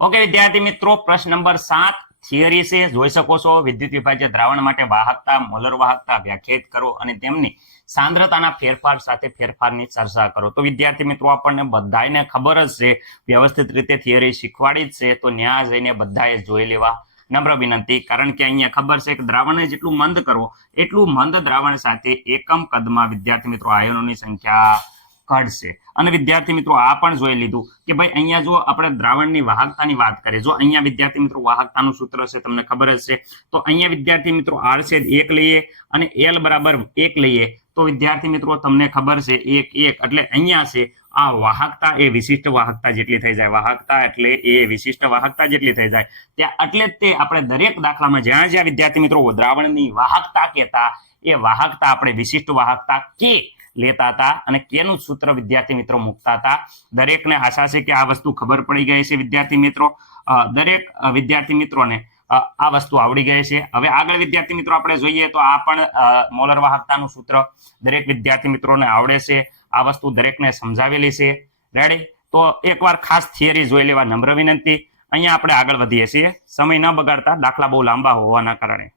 Okay વિદ્યાર્થી મિત્રો, પ્રશ્ન નંબર 7 થિયરી છે. જોઈ શકો છો, વિદ્યુત વિભાજ્ય દ્રાવણ માટે વાહકતા, મોલર વાહકતા વ્યાખ્યાયિત કરો અને તેમની સાંદ્રતાના ફેરફાર સાથે ફેરફારની ચર્ચા કરો. તો વિદ્યાર્થી મિત્રો, આપણને બધાને ખબર જ છે, વ્યવસ્થિત રીતે થિયરી શીખવાડી જ છે, તો ન્યા જઈને બધાએ જોઈ લેવા નમ્ર વિનંતી. કારણ કે અહીંયા ખબર છે કે દ્રાવણને જેટલું મંદ કરો એટલું મંદ દ્રાવણ સાથે એકમ કદમાં વિદ્યાર્થી મિત્રો આયનોની સંખ્યા ઘટશે. અને વિદ્યાર્થી મિત્રો, આ પણ જોઈ લીધું કે ભાઈ અહીંયા જો આપણે દ્રાવણની વાહકતાની વાત કરીએ, જો અહીંયા વિદ્યાર્થી મિત્રો વાહકતાનું સૂત્ર છે, તમને ખબર જ છે. તો અહીંયા વિદ્યાર્થી મિત્રો r છેદ 1 લઈએ અને l બરાબર 1 લઈએ, તો વિદ્યાર્થી મિત્રો તમને ખબર છે 1 1 એટલે અહીંયા છે આ વાહકતા એ વિશિષ્ટ વાહકતા જેટલી થઈ જાય. વાહકતા એટલે એ વિશિષ્ટ વાહકતા જેટલી થઈ જાય. ત્યાં એટલે જ તે આપણે દરેક દાખલામાં જ્યાં જ્યાં વિદ્યાર્થી મિત્રો દ્રાવણની વાહકતા કહેતા, એ વાહકતા આપણે વિશિષ્ટ વાહકતા કે લેતા હતા અને કેનું સૂત્ર વિદ્યાર્થી મિત્રો મૂકતા હતા. દરેકને આશા છે કે આ વસ્તુ ખબર પડી ગઈ છે. વિદ્યાર્થી મિત્રો, દરેક વિદ્યાર્થી મિત્રોને આ વસ્તુ આવડી ગઈ છે. હવે આગળ વિદ્યાર્થી મિત્રો આપણે જોઈએ તો આ પણ મોલર વાહકતાનું સૂત્ર દરેક વિદ્યાર્થી મિત્રોને આવડે છે. આ વસ્તુ દરેકને સમજાવેલી છે. રેડી? તો એકવાર ખાસ થિયરી જોઈ લેવા નમ્ર વિનંતી. અહીંયા આપણે આગળ વધીએ છીએ, સમય ન બગાડતા, દાખલા બહુ લાંબા હોવાના કારણે.